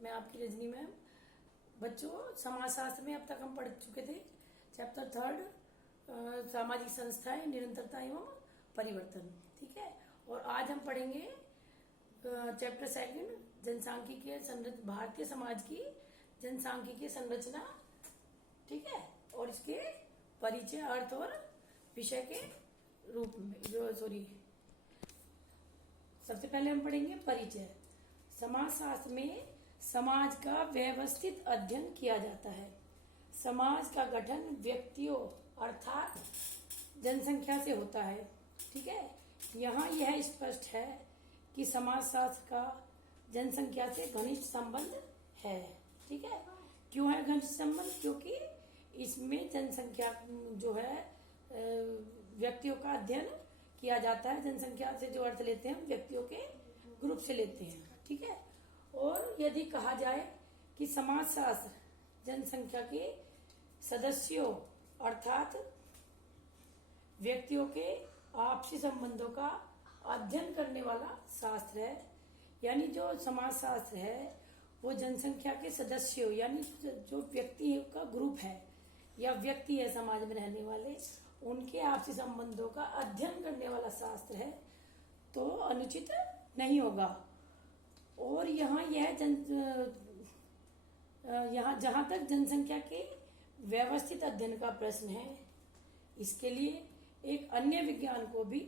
मैं आपकी रजनी मैम। बच्चों, समाजशास्त्र में अब तक हम पढ़ चुके थे चैप्टर 3 सामाजिक संस्थाएं, निरंतरता एवं परिवर्तन। ठीक है, और आज हम पढ़ेंगे चैप्टर 2 जनसांख्यिकीय भारतीय समाज की जनसांख्यिकीय संरचना। ठीक है, और इसके परिचय, अर्थ और विषय के रूप में सबसे पहले हम पढ़ेंगे परिचय। समाजशास्त्र में समाज का व्यवस्थित अध्ययन किया जाता है। समाज का गठन व्यक्तियों अर्थात जनसंख्या से होता है। ठीक है, यहाँ यह स्पष्ट है कि समाजशास्त्र का जनसंख्या से घनिष्ठ संबंध है। ठीक है, क्यों है घनिष्ठ संबंध? क्योंकि इसमें जनसंख्या जो है व्यक्तियों का अध्ययन किया जाता है। जनसंख्या से जो अर्थ लेते हैं व्यक्तियों के ग्रुप से लेते हैं। ठीक है, और यदि कहा जाए कि समाजशास्त्र जनसंख्या के सदस्यों अर्थात व्यक्तियों के आपसी संबंधों का अध्ययन करने वाला शास्त्र है, यानी जो समाजशास्त्र है वो जनसंख्या के सदस्यों यानी जो व्यक्ति का ग्रुप है या व्यक्ति है समाज में रहने वाले, उनके आपसी संबंधों का अध्ययन करने वाला शास्त्र है, तो अनुचित नहीं होगा। और यहाँ जहां तक जनसंख्या के व्यवस्थित अध्ययन का प्रश्न है, इसके लिए एक अन्य विज्ञान को भी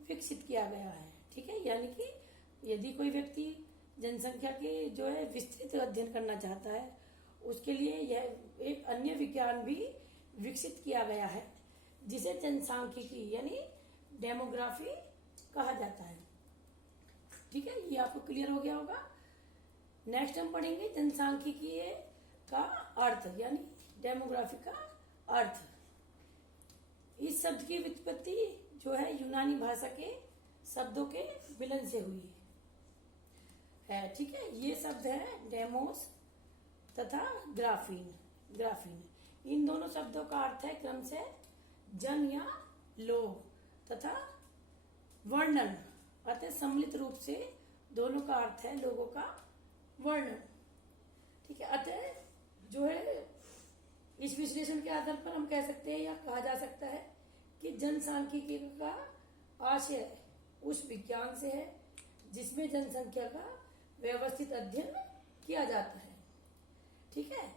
विकसित किया गया है। ठीक है, यानी कि यदि कोई व्यक्ति जनसंख्या के जो है विस्तृत अध्ययन करना चाहता है, उसके लिए यह एक अन्य विज्ञान भी विकसित किया गया है, जिसे जनसांख्यिकी यानी डेमोग्राफी कहा जाता है। ठीक है, ये आपको क्लियर हो गया होगा। नेक्स्ट हम पढ़ेंगे जनसांख्यिकी का अर्थ यानी डेमोग्राफी का अर्थ। इस शब्द की व्युत्पत्ति जो है यूनानी भाषा के शब्दों के मिलन से हुई है। ठीक है, ये शब्द है डेमोस तथा ग्राफीन। इन दोनों शब्दों का अर्थ है क्रम से जन या लोग तथा वर्णन, अतः सम्मिलित रूप से दोनों का अर्थ है लोगों का वर्णन। ठीक है, अतः जो है इस विश्लेषण के आधार पर हम कह सकते हैं या कहा जा सकता है कि जनसांख्यिकी का आशय उस विज्ञान से है जिसमें जनसंख्या का व्यवस्थित अध्ययन किया जाता है। ठीक है,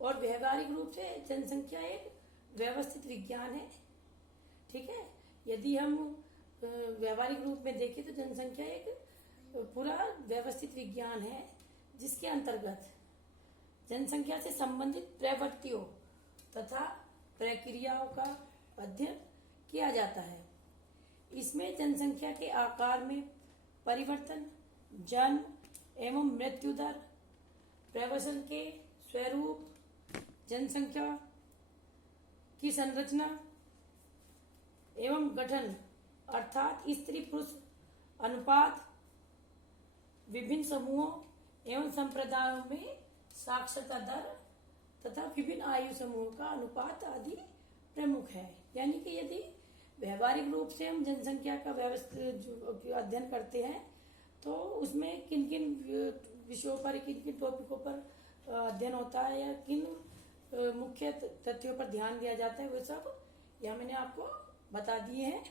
और व्यवहारिक रूप से जनसंख्या एक व्यवस्थित विज्ञान है। ठीक है, यदि हम व्यवहारिक रूप में देखें तो जनसंख्या एक पूरा व्यवस्थित विज्ञान है, जिसके अंतर्गत जनसंख्या से संबंधित प्रवृत्तियों तथा प्रक्रियाओं का अध्ययन किया जाता है। इसमें जनसंख्या के आकार में परिवर्तन, जन्म एवं मृत्यु दर, प्रवसन के स्वरूप, जनसंख्या की संरचना एवं गठन अर्थात स्त्री पुरुष अनुपात, विभिन्न समूहों एवं संप्रदायों में साक्षरता दर तथा विभिन्न आयु समूहों का अनुपात आदि प्रमुख है। यानी कि यदि व्यवहारिक रूप से हम जनसंख्या का व्यवस्थित अध्ययन करते हैं तो उसमें किन किन विषयों पर, किन किन टॉपिकों पर अध्ययन होता है या किन मुख्य तथ्यों पर ध्यान दिया जाता है, वो सब यहाँ मैंने आपको बता दिए हैं।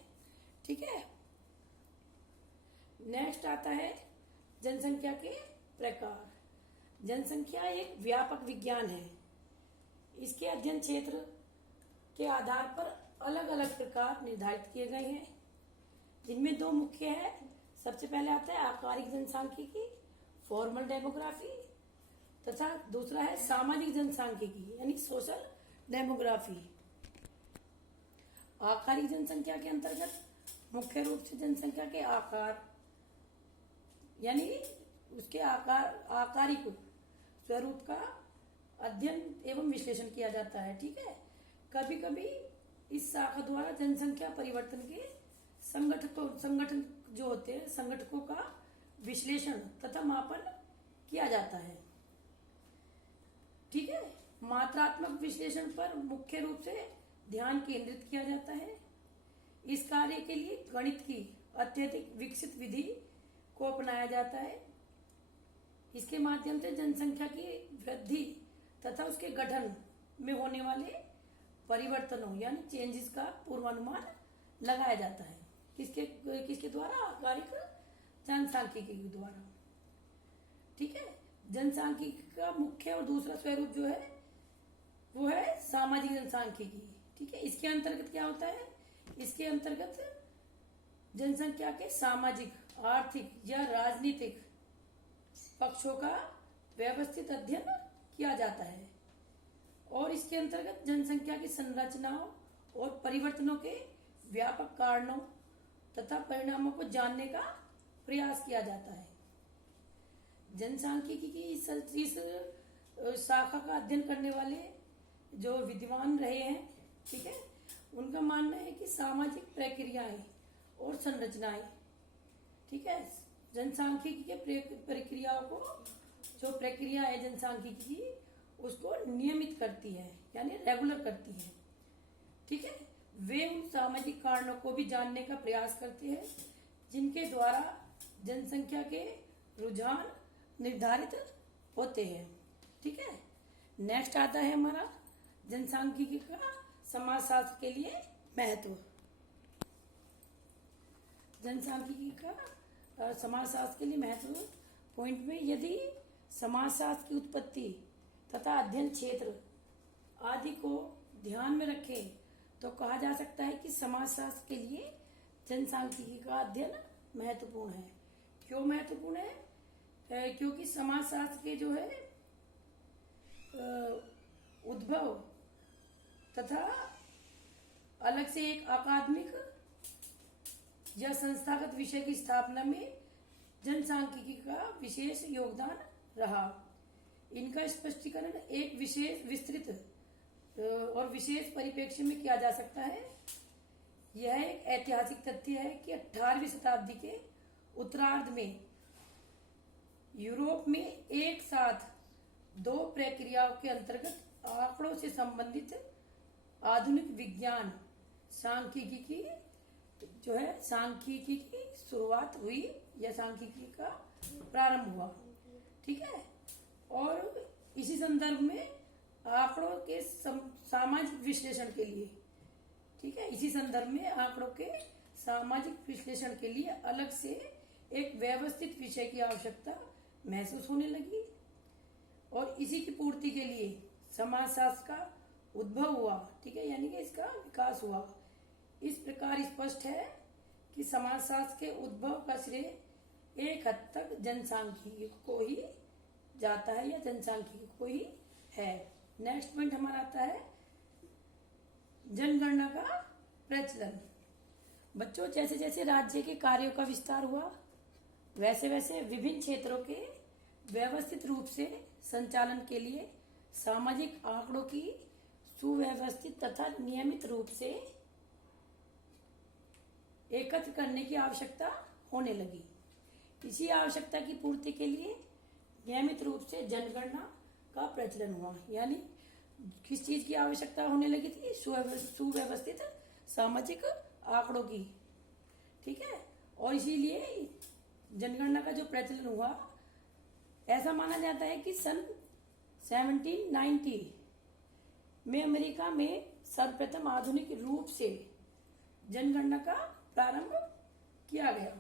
ठीक है, नेक्स्ट आता है जनसंख्या के प्रकार। जनसंख्या एक व्यापक विज्ञान है। इसके अध्ययन क्षेत्र के आधार पर अलग अलग प्रकार निर्धारित किए गए हैं, जिनमें दो मुख्य है। सबसे पहले आता है आकारिक जनसांख्यिकी फॉर्मल डेमोग्राफी, तथा दूसरा है सामाजिक जनसांख्यिकी यानी सोशल डेमोग्राफी। आकारिक जनसंख्या के अंतर्गत मुख्य रूप से जनसंख्या के आकार यानी उसके आकारिक स्वरूप का अध्ययन एवं विश्लेषण किया जाता है। ठीक है, कभी कभी इस शाखा द्वारा जनसंख्या परिवर्तन के संगठन जो होते हैं संगठकों का विश्लेषण तथा मापन किया जाता है। ठीक है, मात्रात्मक विश्लेषण पर मुख्य रूप से ध्यान केंद्रित किया जाता है। इस कार्य के लिए गणित की अत्यधिक विकसित विधि को अपनाया जाता है। इसके माध्यम से जनसंख्या की वृद्धि तथा उसके गठन में होने वाले परिवर्तनों यानी चेंजेस का पूर्वानुमान लगाया जाता है। किसके किसके द्वारा? आकारिक जनसांख्यिकी के द्वारा। ठीक है। जनसांख्यिकी का मुख्य और दूसरा स्वरूप जो है वो है सामाजिक जनसांख्यिकी। ठीक है। इसके अंतर्गत क्या होता है? इसके अंतर्गत जनसंख्या के सामाजिक, आर्थिक या राजनीतिक पक्षों का व्यवस्थित अध्ययन किया जाता है और इसके अंतर्गत जनसंख्या की संरचनाओं और परिवर्तनों के व्यापक कारणों तथा परिणामों को जानने का प्रयास किया जाता है। जनसांख्यिकी की इस शाखा का अध्ययन करने वाले जो विद्वान रहे हैं, ठीक है, उनका मानना है कि सामाजिक प्रक्रियाएं और संरचनाएं, ठीक है, जनसांख्यिकी के प्रक्रियाओं को, जो प्रक्रिया है जनसांख्यिकी की, उसको नियमित करती है यानी रेगुलर करती है। ठीक है। वे उन सामाजिक कारणों को भी जानने का प्रयास करते हैं जिनके द्वारा जनसंख्या के रुझान निर्धारित होते हैं। ठीक है। नेक्स्ट आता है हमारा जनसांख्यिकी का समाजशास्त्र के लिए महत्व। जनसांख्यिकी का समाजशास्त्र के लिए महत्व पॉइंट में, यदि समाजशास्त्र की उत्पत्ति तथा अध्ययन क्षेत्र आदि को ध्यान में रखें तो कहा जा सकता है कि समाजशास्त्र के लिए जनसांख्यिकी का अध्ययन महत्वपूर्ण है। क्यों महत्वपूर्ण है? क्योंकि समाजशास्त्र के जो है उद्भव तथा अलग से एक अकादमिक या संस्थागत विषय की स्थापना में जनसांख्यिकी का विशेष योगदान रहा। इनका स्पष्टीकरण एक विशेष विस्तृत और विशेष परिप्रेक्ष्य में किया जा सकता है। यह एक ऐतिहासिक तथ्य है कि 18वीं शताब्दी के उत्तरार्ध में यूरोप में एक साथ दो प्रक्रियाओं के अंतर्गत आंकड़ों से संबंधित आधुनिक विज्ञान सांख्यिकी की जो है सांख्यिकी की शुरुआत हुई या सांख्यिकी का प्रारंभ हुआ। ठीक है। और इसी संदर्भ में आंकड़ों के सामाजिक विश्लेषण के लिए, ठीक है, इसी संदर्भ में आंकड़ों के सामाजिक विश्लेषण के लिए अलग से एक व्यवस्थित विषय की आवश्यकता महसूस होने लगी और इसी की पूर्ति के लिए समाजशास्त्र का उद्भव हुआ। ठीक है। यानी कि इसका विकास हुआ। इस प्रकार स्पष्ट है कि समाजशास्त्र के उद्भव का श्रेय एक हद तक जनसांख्यिकी को ही जाता है या जनसांख्यिकी को ही है। नेक्स्ट पॉइंट हमारा आता है जनगणना का प्रचलन। बच्चों, जैसे जैसे राज्य के कार्यों का विस्तार हुआ वैसे वैसे विभिन्न क्षेत्रों के व्यवस्थित रूप से संचालन के लिए सामाजिक आंकड़ों की सुव्यवस्थित तथा नियमित रूप से एकत्र करने की आवश्यकता होने लगी। इसी आवश्यकता की पूर्ति के लिए नियमित रूप से जनगणना का प्रचलन हुआ। यानी किस चीज की आवश्यकता होने लगी थी? सुव्यवस्थित सामाजिक आंकड़ों की। ठीक है। और इसीलिए जनगणना का जो प्रचलन हुआ, ऐसा माना जाता है कि सन 1790 में अमेरिका में सर्वप्रथम आधुनिक रूप से जनगणना का प्रारंभ किया गया।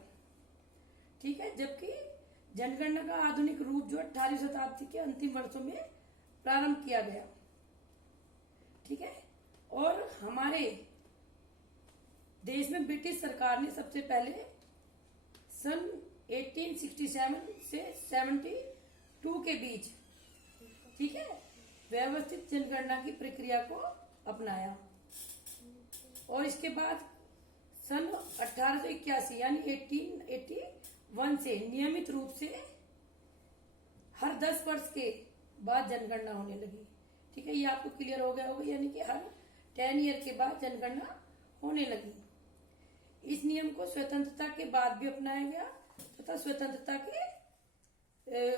ठीक है। जबकि जनगणना का आधुनिक रूप जो 18वीं शताब्दी के अंतिम वर्षों में प्रारंभ किया गया। ठीक है। और हमारे देश में ब्रिटिश सरकार ने सबसे पहले सन 1867 से 72 के बीच, ठीक है, व्यवस्थित जनगणना की प्रक्रिया को अपनाया और इसके बाद सन 1881 यानी 1881 से नियमित रूप से हर 10 वर्ष के बाद जनगणना होने लगी। ठीक है। ये आपको क्लियर हो गया होगा। यानी कि हर 10 ईयर के बाद जनगणना होने लगी। इस नियम को स्वतंत्रता के बाद भी अपनाया गया तथा स्वतंत्रता के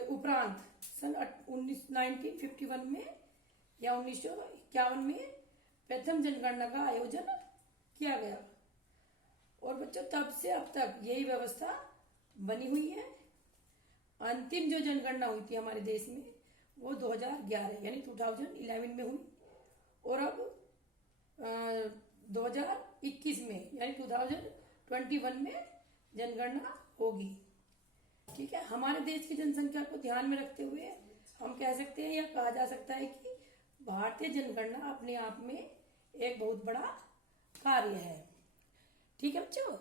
उपरांत सन 1951 में या 1951 में प्रथम जनगणना का आयोजन किया गया और बच्चों तब से अब तक यही व्यवस्था बनी हुई है। अंतिम जो जनगणना हुई थी हमारे देश में वो 2011 यानी 2011 में हुई, और अब 2021 में यानी 2021 में जनगणना होगी। ठीक है, हमारे देश की जनसंख्या को ध्यान में रखते हुए हम कह सकते हैं या कहा जा सकता है कि भारतीय जनगणना अपने आप में एक बहुत बड़ा कार्य है। ठीक है बच्चों,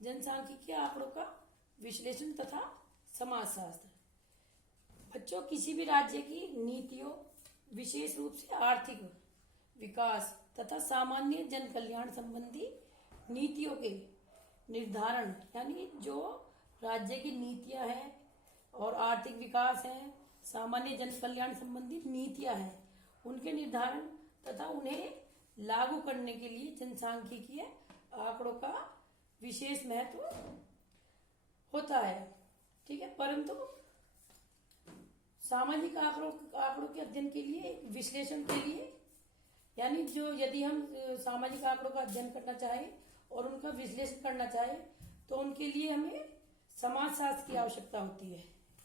जनसांख्यिकीय आंकड़ों का विश्लेषण तथा समाजशास्त्र। बच्चों, किसी भी राज्य की नीतियों, विशेष रूप से आर्थिक विकास तथा सामान्य जन कल्याण संबंधी नीतियों के निर्धारण, यानी जो राज्य की नीतियां हैं और आर्थिक विकास है, सामान्य जन कल्याण संबंधी नीतियां हैं, उनके निर्धारण तथा उन्हें लागू करने के लिए जनसांख्यिकीय आंकड़ों का विशेष महत्व होता है। ठीक है, परंतु सामाजिक आंकड़ों के अध्ययन के लिए, विश्लेषण के लिए, यानी जो यदि हम सामाजिक आंकड़ों का अध्ययन करना चाहें और उनका विश्लेषण करना चाहें तो उनके लिए हमें समाजशास्त्र की आवश्यकता होती है।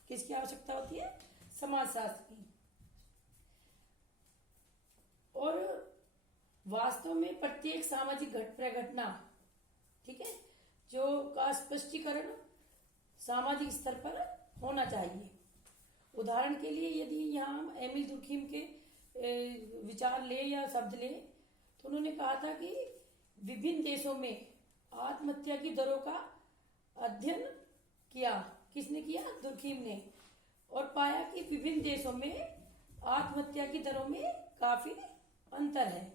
किसकी आवश्यकता होती है? समाजशास्त्र की। और वास्तव में प्रत्येक सामाजिक प्रघटना, ठीक है, जो का स्पष्टीकरण सामाजिक स्तर पर होना चाहिए। उदाहरण के लिए यदि यहाँ हम एमिल दुर्खीम के विचार ले या शब्द ले, तो उन्होंने कहा था कि विभिन्न देशों में आत्महत्या की दरों का अध्ययन किया। किसने किया? दुर्खीम ने। और पाया कि विभिन्न देशों में आत्महत्या की दरों में काफी अंतर है।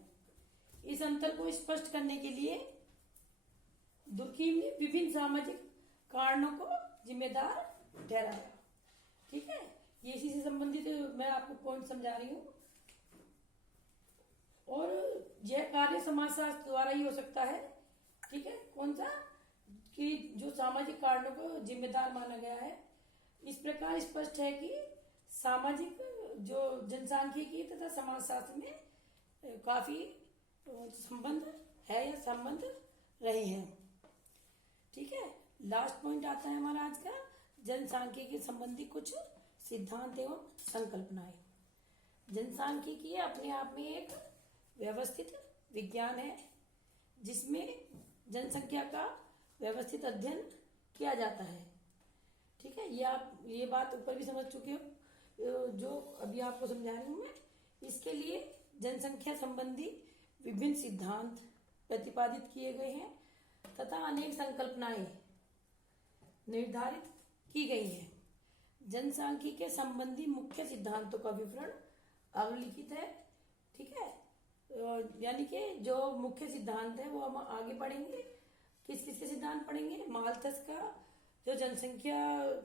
इस अंतर को स्पष्ट करने के लिए दुर्खीम ने विभिन्न सामाजिक कारणों को जिम्मेदार ठहराया। ठीक है, ये इसी से संबंधित मैं आपको पॉइंट समझा रही हूँ। और यह कार्य समाजशास्त्र द्वारा ही हो सकता है। ठीक है, कौन सा? कि जो सामाजिक कारणों को जिम्मेदार माना गया है। इस प्रकार स्पष्ट है कि सामाजिक जो जनसांख्यिकी तथा समाजशास्त्र में काफी संबंध है या संबंध रहे हैं। ठीक है, लास्ट पॉइंट आता है हमारा आज का, जनसांख्यिकी संबंधी कुछ सिद्धांत एवं संकल्पनाएं। जनसांख्यिकी अपने आप में एक व्यवस्थित विज्ञान है जिसमें जनसंख्या का व्यवस्थित अध्ययन किया जाता है। ठीक है, ये बात ऊपर भी समझ चुके हो, जो अभी आपको समझा रही हूं मैं। इसके लिए जनसंख्या संबंधी विभिन्न सिद्धांत प्रतिपादित किए गए हैं तथा अनेक संकल्पनाएं निर्धारित की गई हैं। जनसांख्यिकी के संबंधी मुख्य सिद्धांतों का विवरण अग्रलिखित है। ठीक है, यानी कि जो मुख्य सिद्धांत है वो हम आगे पढ़ेंगे। किस किस के सिद्धांत पढ़ेंगे? माल्थस का जो जनसंख्या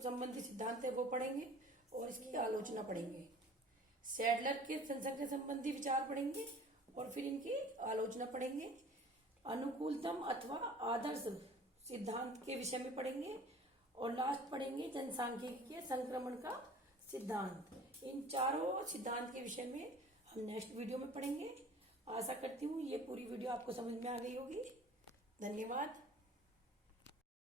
संबंधी सिद्धांत है वो पढ़ेंगे और इसकी आलोचना पढ़ेंगे। सैडलर के जनसंख्या संबंधी विचार पढ़ेंगे और फिर इनकी आलोचना पढ़ेंगे। अनुकूलतम अथवा आदर्श सिद्धांत के विषय में पढ़ेंगे और लास्ट पढ़ेंगे जनसांख्यिकी के संक्रमण का सिद्धांत। इन चारों सिद्धांत के विषय में हम नेक्स्ट वीडियो में पढ़ेंगे। आशा करती हूँ ये पूरी वीडियो आपको समझ में आ गई होगी। धन्यवाद।